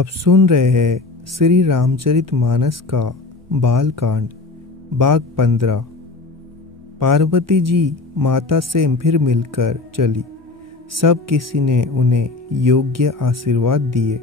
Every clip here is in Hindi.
आप सुन रहे हैं श्री रामचरितमानस का बालकांड भाग 15। पार्वती जी माता से फिर मिलकर चली। सब किसी ने उन्हें योग्य आशीर्वाद दिए।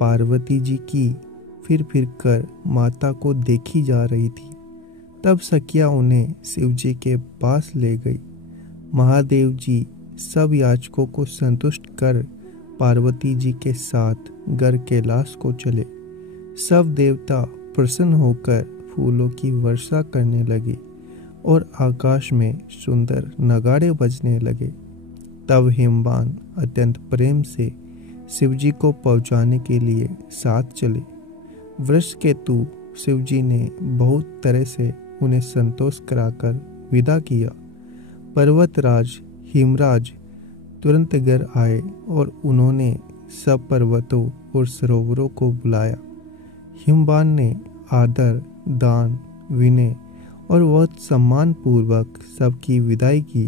पार्वती जी की फिर कर माता को देखी जा रही थी। तब सखिया उन्हें शिव जी के पास ले गई। महादेव जी सब याचकों को संतुष्ट कर पार्वती जी के साथ गर कैलाश को चले। सब देवता प्रसन्न होकर फूलों की वर्षा करने लगे और आकाश में सुंदर नगाड़े बजने लगे। तब हिमवान अत्यंत प्रेम से शिव जी को पहुंचाने के लिए साथ चले। वृषकेतु शिव जी ने बहुत तरह से उन्हें संतोष कराकर विदा किया। पर्वतराज हिमराज तुरंत घर आए और उन्होंने सब पर्वतों और सरोवरों को बुलाया। हिमवान ने आदर, दान, विनय और बहुत सम्मान पूर्वक सबकी विदाई की।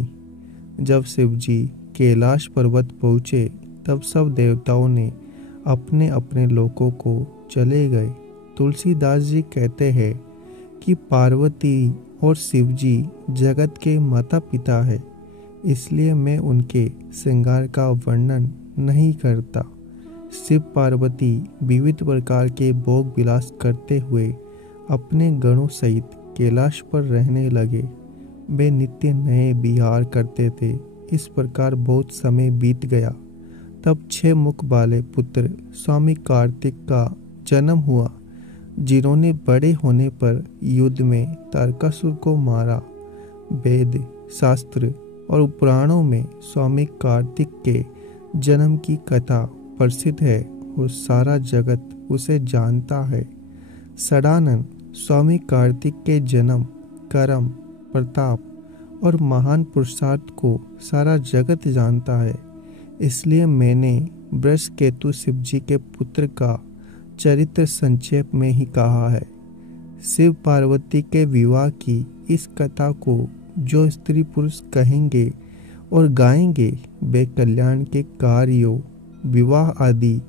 जब शिव जी कैलाश पर्वत पहुँचे तब सब देवताओं ने अपने अपने लोकों को चले गए। तुलसीदास जी कहते हैं कि पार्वती और शिव जी जगत के माता पिता है, इसलिए मैं उनके श्रृंगार का वर्णन नहीं करता। शिव पार्वती विविध प्रकार के भोग विलास करते हुए अपने गणों सहित कैलाश पर रहने लगे। वे नित्य नए विहार करते थे। इस प्रकार बहुत समय बीत गया। तब 6 मुख वाले पुत्र स्वामी कार्तिक का जन्म हुआ, जिन्होंने बड़े होने पर युद्ध में तारकासुर को मारा। वेद, शास्त्र और पुराणों में स्वामी कार्तिक के जन्म की कथा प्रसिद्ध है और सारा जगत उसे जानता है। सदानंद स्वामी कार्तिक के जन्म, कर्म, प्रताप और महान पुरुषार्थ को सारा जगत जानता है। इसलिए मैंने वृषकेतु शिव जी के पुत्र का चरित्र संक्षेप में ही कहा है। शिव पार्वती के विवाह की इस कथा को जो स्त्री पुरुष कहेंगे और गाएंगे वे कल्याण के कार्यों, विवाह आदि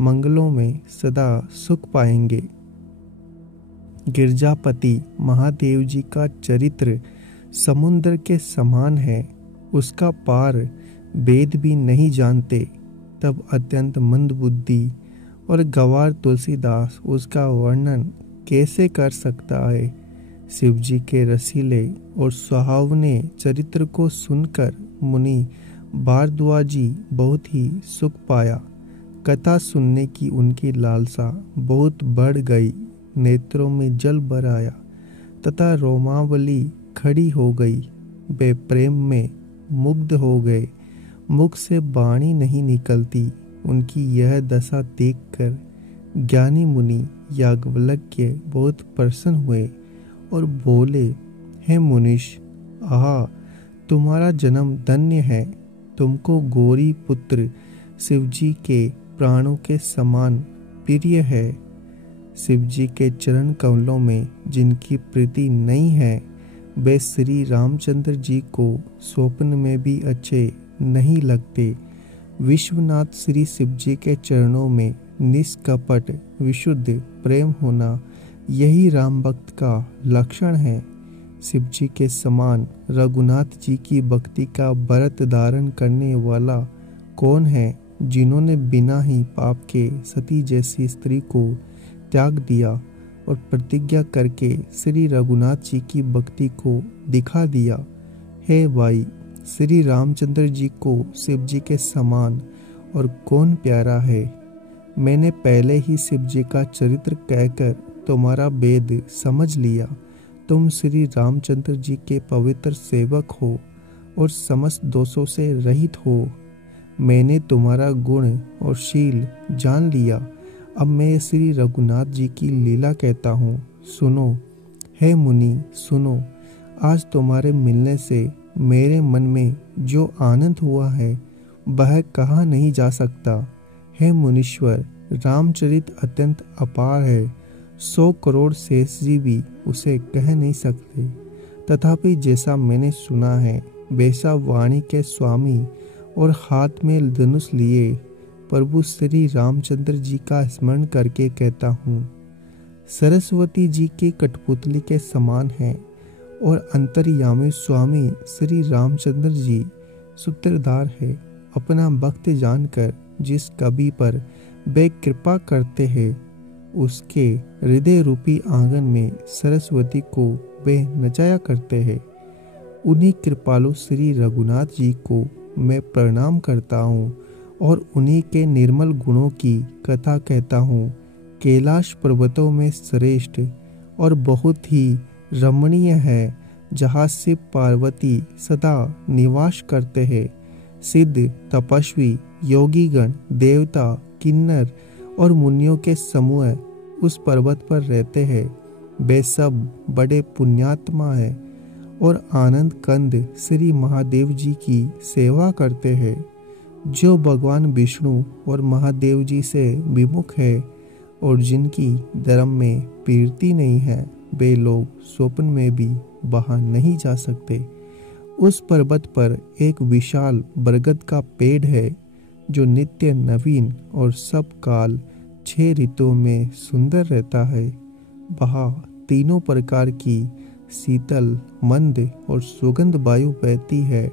मंगलों में सदा सुख पाएंगे। गिरजापति महादेव जी का चरित्र समुद्र के समान है। उसका पार वेद भी नहीं जानते। तब अत्यंत मंदबुद्धि और गंवार तुलसीदास उसका वर्णन कैसे कर सकता है। शिव जी के रसीले और सुहावने चरित्र को सुनकर मुनि भारद्वाजी बहुत ही सुख पाया। कथा सुनने की उनकी लालसा बहुत बढ़ गई। नेत्रों में जल भर आया तथा रोमावली खड़ी हो गई। वे प्रेम में मुग्ध हो गए। मुख से वाणी नहीं निकलती। उनकी यह दशा देखकर ज्ञानी मुनि याज्ञवल्क्य बहुत प्रसन्न हुए और बोले, हे मुनीश, आहा, तुम्हारा जन्म धन्य है। तुमको गौरी पुत्र शिव जी के प्राणों के समान प्रिय है। शिव जी के चरण कमलों में जिनकी प्रीति नहीं है वे श्री रामचंद्र जी को स्वप्न में भी अच्छे नहीं लगते। विश्वनाथ श्री शिव जी के चरणों में निष्कपट विशुद्ध प्रेम होना यही राम भक्त का लक्षण है। शिव जी के समान रघुनाथ जी की भक्ति का व्रत धारण करने वाला कौन है, जिन्होंने बिना ही पाप के सती जैसी स्त्री को त्याग दिया और प्रतिज्ञा करके श्री रघुनाथ जी की भक्ति को दिखा दिया। हे भाई, श्री रामचंद्र जी को शिव जी के समान और कौन प्यारा है। मैंने पहले ही शिव जी का चरित्र कहकर तुम्हारा भेद समझ लिया। तुम श्री रामचंद्र जी के पवित्र सेवक हो और समस्त दोषों से रहित हो। मैंने तुम्हारा गुण और शील जान लिया। अब मैं श्री रघुनाथ जी की लीला कहता हूँ, सुनो। हे मुनि, सुनो। आज तुम्हारे मिलने से मेरे मन में जो आनंद हुआ है वह कहा नहीं जा सकता। हे मुनीश्वर, रामचरित अत्यंत अपार है। 100 करोड़ शेष जी भी उसे कह नहीं सकते। तथापि जैसा मैंने सुना है वैसा वाणी के स्वामी और हाथ में धनुष लिए प्रभु श्री रामचंद्र जी का स्मरण करके कहता हूँ, सरस्वती जी के कठपुतली के समान है और अंतर्यामी स्वामी श्री रामचंद्र जी सूत्रधार है। अपना भक्त जानकर जिस कवि पर वे कृपा करते हैं, उसके हृदय रूपी आंगन में सरस्वती को वे नचाया करते हैं। उन्हीं कृपालु श्री रघुनाथ जी को मैं प्रणाम करता हूँ और उन्हीं के निर्मल गुणों की कथा कहता हूँ। कैलाश पर्वतों में श्रेष्ठ और बहुत ही रमणीय है, जहाँ शिव पार्वती सदा निवास करते हैं। सिद्ध, तपस्वी, योगीगण, देवता, किन्नर और मुनियों के समूह उस पर्वत पर रहते हैं। वे सब बड़े पुण्यात्मा हैं और आनंद कंद श्री महादेव जी की सेवा करते हैं। जो भगवान विष्णु और महादेव जी से विमुख है और जिनकी धर्म में प्रीति नहीं है, वे लोग स्वप्न में भी वहां नहीं जा सकते। उस पर्वत पर एक विशाल बरगद का पेड़ है, जो नित्य नवीन और सब काल 6 ऋतुओं में सुंदर रहता है। वहाँ तीनों प्रकार की शीतल, मंद और सुगंध वायु बहती है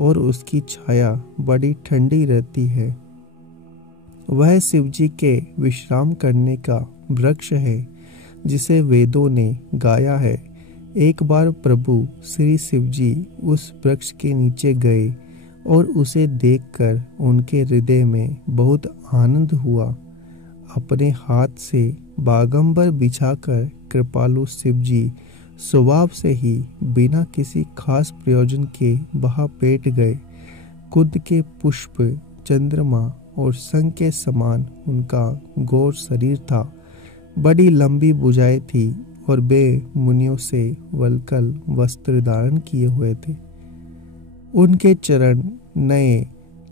और उसकी छाया बड़ी ठंडी रहती है। वह शिव जी के विश्राम करने का वृक्ष है, जिसे वेदों ने गाया है। एक बार प्रभु श्री शिव जी उस वृक्ष के नीचे गए और उसे देखकर उनके हृदय में बहुत आनंद हुआ। अपने हाथ से बागंबर बिछाकर कृपालु शिव जी स्वभाव से ही बिना किसी खास प्रयोजन के वहां बैठ गए। कुंद के पुष्प, चंद्रमा और संग के समान उनका गौर शरीर था। बड़ी लंबी भुजाएं थी और वे मुनियों से वल्कल वस्त्र धारण किए हुए थे। उनके चरण नए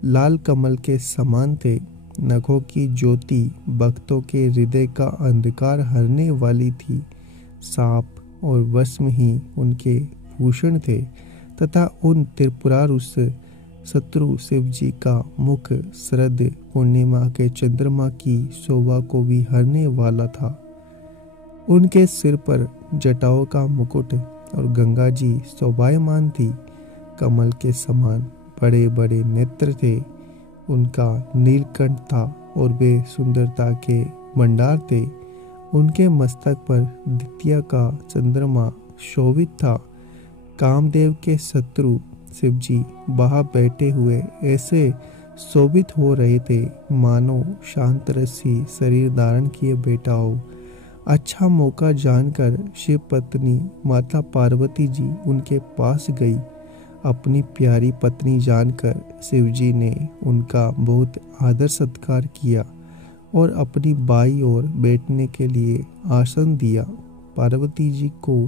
लाल कमल के समान थे। नखों की ज्योति भक्तों के हृदय का अंधकार हरने वाली थी। सांप और भस्म ही उनके भूषण थे तथा उन त्रिपुरारुष शत्रु शिव जी का मुख शरद पूर्णिमा के चंद्रमा की शोभा को भी हरने वाला था। उनके सिर पर जटाओं का मुकुट और गंगा जी शोभायमान थी। कमल के समान बड़े बड़े नेत्र थे। उनका नीलकंठ था और वे सुंदरता के भंडार थे। उनके मस्तक पर द्वितीय का चंद्रमा शोभित था। कामदेव के शत्रु शिव जी वहां बैठे हुए ऐसे शोभित हो रहे थे, मानो शांत रसी शरीर धारण किए बैठा हो। अच्छा मौका जानकर शिव पत्नी माता पार्वती जी उनके पास गई। अपनी प्यारी पत्नी जानकर शिव जी ने उनका बहुत आदर सत्कार किया और अपनी बाई ओर बैठने के लिए आसन दिया। पार्वती जी को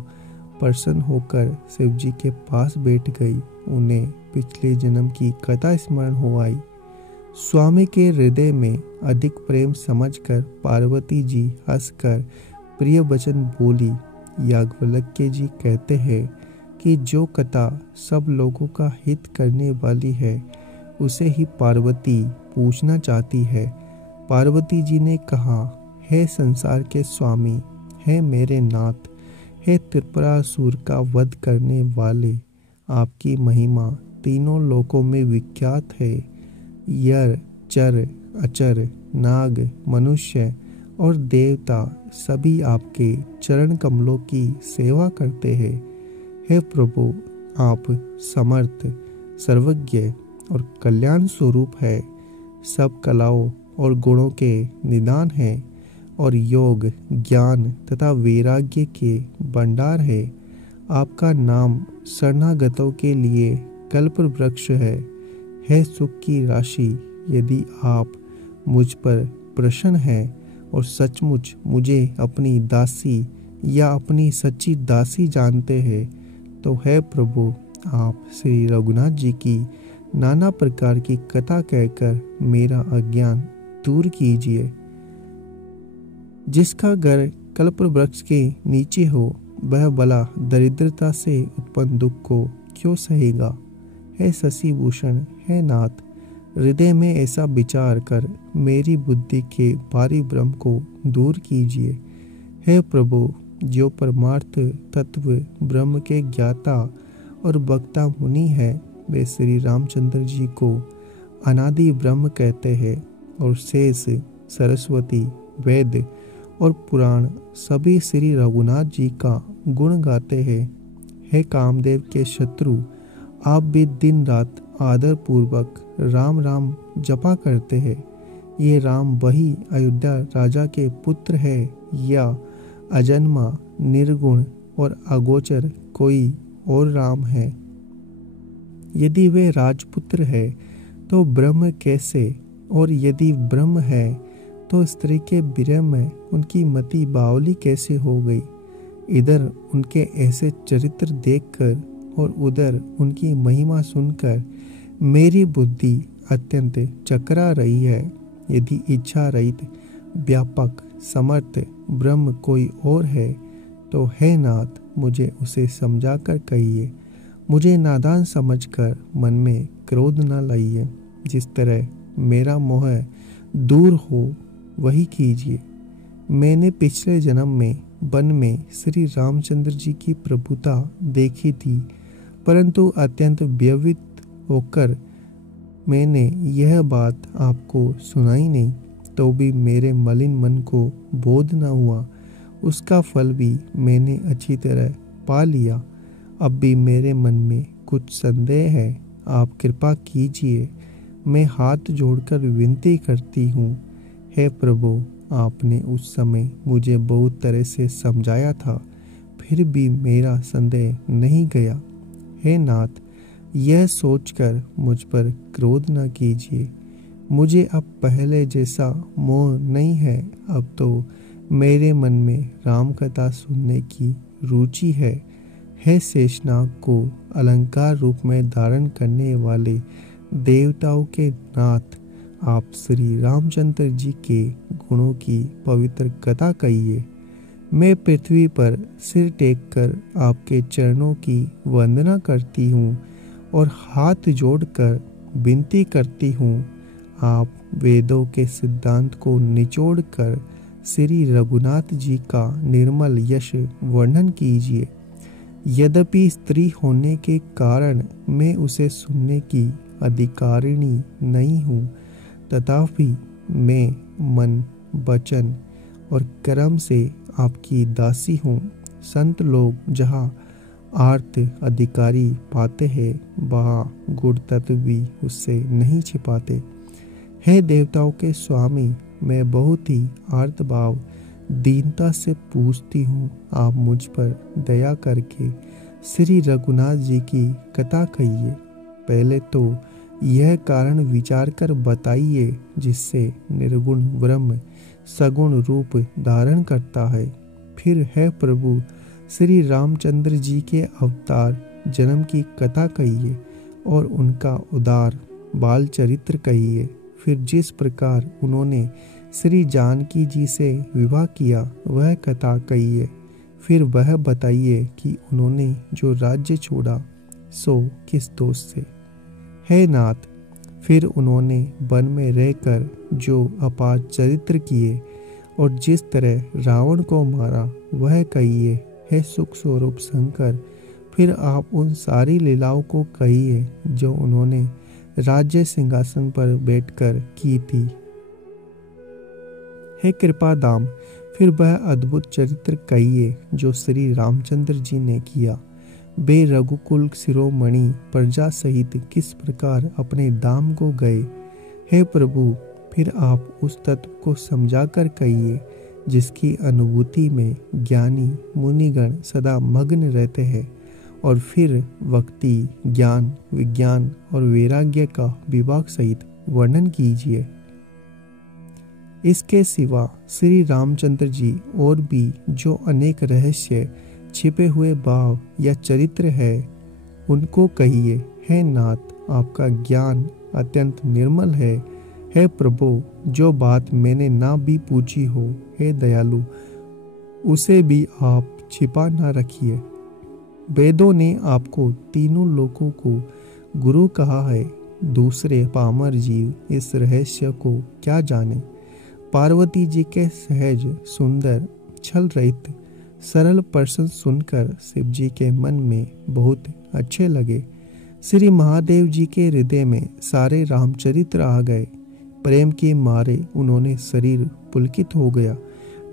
प्रसन्न होकर शिव जी के पास बैठ गई। उन्हें पिछले जन्म की कथा स्मरण हो आई। स्वामी के हृदय में अधिक प्रेम समझकर पार्वती जी हंसकर प्रिय वचन बोली। याज्ञवल्क्य जी कहते हैं कि जो कथा सब लोगों का हित करने वाली है, उसे ही पार्वती पूछना चाहती है। पार्वती जी ने कहा, हे संसार के स्वामी, हे मेरे नाथ, हे त्रिपुरासुर का वध करने वाले, आपकी महिमा तीनों लोकों में विख्यात है। यर, चर, अचर, नाग, मनुष्य और देवता सभी आपके चरण कमलों की सेवा करते हैं। हे प्रभु, आप समर्थ, सर्वज्ञ और कल्याण स्वरूप है। सब कलाओं और गुणों के निदान है और योग, ज्ञान तथा वैराग्य के भंडार है। आपका नाम शरणागतों के लिए कल्प वृक्ष है। है सुख की राशि, यदि आप मुझ पर प्रसन्न हैं और सचमुच मुझे अपनी दासी या अपनी सच्ची दासी जानते हैं, तो है प्रभु, आप श्री रघुनाथ जी की नाना प्रकार की कथा कहकर मेरा अज्ञान दूर कीजिए। जिसका घर कल्प वृक्ष के नीचे हो, वह भला दरिद्रता से उत्पन्न दुख को क्यों सहेगा। है शशि भूषण, है नाथ, हृदय में ऐसा विचार कर मेरी बुद्धि के भारी भ्रम को दूर कीजिए। हे प्रभु, जो परमार्थ तत्व ब्रह्म के ज्ञाता और वक्ता मुनि है, वे श्री रामचंद्र जी को अनादि ब्रह्म कहते हैं और शेष, सरस्वती, वेद और पुराण सभी श्री रघुनाथ जी का गुण गाते हैं। हे कामदेव के शत्रु, आप भी दिन रात आदर पूर्वक राम राम जपा करते हैं। ये राम वही अयोध्या राजा के पुत्र है या अजन्मा, निर्गुण और अगोचर कोई और राम है? यदि वे राजपुत्र है तो ब्रह्म कैसे, और यदि ब्रह्म है तो स्त्री के विरह में उनकी मति बावली कैसे हो गई? इधर उनके ऐसे चरित्र देखकर और उधर उनकी महिमा सुनकर मेरी बुद्धि अत्यंत चकरा रही है। यदि इच्छा रहित, व्यापक, समर्थ ब्रह्म कोई और है तो हे नाथ, मुझे उसे समझाकर कहिए। मुझे नादान समझकर मन में क्रोध न लाइए। जिस तरह मेरा मोह दूर हो वही कीजिए। मैंने पिछले जन्म में वन में श्री रामचंद्र जी की प्रभुता देखी थी, परंतु अत्यंत व्यवित होकर मैंने यह बात आपको सुनाई नहीं, तो भी मेरे मलिन मन को बोध न हुआ। उसका फल भी मैंने अच्छी तरह पा लिया। अब भी मेरे मन में कुछ संदेह है, आप कृपा कीजिए। मैं हाथ जोड़कर विनती करती हूँ। हे प्रभु, आपने उस समय मुझे बहुत तरह से समझाया था, फिर भी मेरा संदेह नहीं गया। हे नाथ, यह सोचकर मुझ पर क्रोध न कीजिए। मुझे अब पहले जैसा मोह नहीं है। अब तो मेरे मन में राम कथा सुनने की रुचि है। हे शेषनाग को अलंकार रूप में धारण करने वाले देवताओं के नाथ, आप श्री रामचंद्र जी के गुणों की पवित्र कथा कहिए। मैं पृथ्वी पर सिर टेककर आपके चरणों की वंदना करती हूँ और हाथ जोड़कर विनती करती हूँ। आप वेदों के सिद्धांत को निचोड़कर श्री रघुनाथ जी का निर्मल यश वर्णन कीजिए। यद्यपि स्त्री होने के कारण मैं उसे सुनने की अधिकारिणी नहीं हूँ, तथापि मैं मन, वचन और कर्म से आपकी दासी हूँ। संत लोग जहाँ आर्त अधिकारी पाते हैं, वहाँ गुण तत्व भी उससे नहीं छिपाते। हे देवताओं के स्वामी, मैं बहुत ही आर्त भाव दीनता से पूछती हूँ, आप मुझ पर दया करके श्री रघुनाथ जी की कथा कहिए। पहले तो यह कारण विचार कर बताइए जिससे निर्गुण ब्रह्म सगुण रूप धारण करता है। फिर है प्रभु, श्री रामचंद्र जी के अवतार जन्म की कथा कहिए और उनका उदार बाल चरित्र कहिए। फिर जिस प्रकार उन्होंने श्री जानकी जी से विवाह किया वह कथा कहिए। फिर वह बताइए कि उन्होंने जो राज्य छोड़ा सो किस दोष से। हे नाथ, फिर उन्होंने वन में रहकर जो अपार चरित्र किए और जिस तरह रावण को मारा वह कहिए। हे सुख स्वरूप शंकर, फिर आप उन सारी लीलाओं को कहिए जो उन्होंने राज्य सिंहासन पर बैठकर की थी। हे कृपा दाम, फिर वह अद्भुत चरित्र कहिए जो श्री रामचंद्र जी ने किया। वे रघुकुल शिरोमणि प्रजा सहित किस प्रकार अपने धाम को गए। हे प्रभु, फिर आप उस तत्व को समझाकर कहिए जिसकी अनुभूति में ज्ञानी मुनिगण सदा मग्न रहते हैं। और फिर भक्ति, ज्ञान, विज्ञान और वैराग्य का विभाग सहित वर्णन कीजिए। इसके सिवा श्री रामचंद्र जी और भी जो अनेक रहस्य छिपे हुए भाव या चरित्र है उनको कहिए। हे नाथ, आपका ज्ञान अत्यंत निर्मल है। हे प्रभु, जो बात मैंने ना भी पूछी हो, हे दयालु, उसे भी आप छिपा ना रखिए। वेदों ने आपको तीनों लोकों को गुरु कहा है। दूसरे पामर जीव इस रहस्य को क्या जाने। पार्वती जी के सहज, सुंदर, छल रहित सरल प्रश्न सुनकर शिव जी के मन में बहुत अच्छे लगे। श्री महादेव जी के हृदय में सारे रामचरित्र आ गए। प्रेम के मारे उन्होंने शरीर पुलकित हो गया,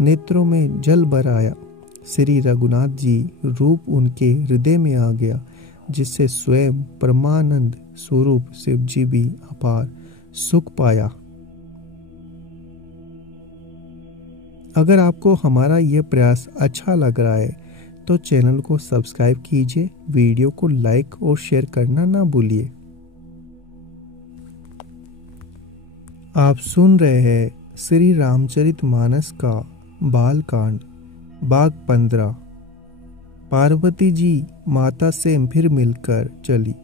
नेत्रों में जल भर आया। श्री रघुनाथ जी रूप उनके हृदय में आ गया, जिससे स्वयं परमानंद स्वरूप शिव जी भी अपार सुख पाया। अगर आपको हमारा यह प्रयास अच्छा लग रहा है तो चैनल को सब्सक्राइब कीजिए, वीडियो को लाइक और शेयर करना ना भूलिए। आप सुन रहे हैं श्री रामचरितमानस का बाल कांड, भाग 15। पार्वती जी माता से फिर मिलकर चली।